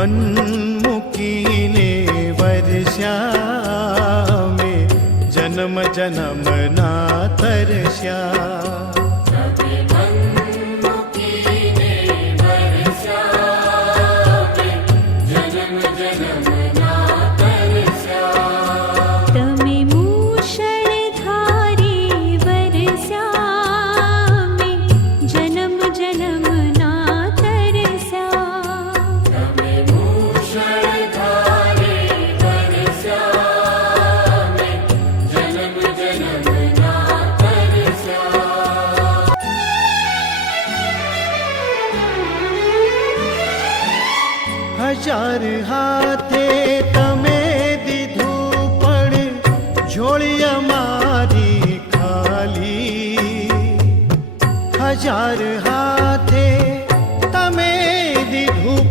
મન મૂકીને વર્ષ્યા મેં જન્મ જન્મના તરસ્યા. હજાર હાથે તમે દીધું પણ ઝોળી અમારી ખાલી. હજાર હાથે તમે દીધું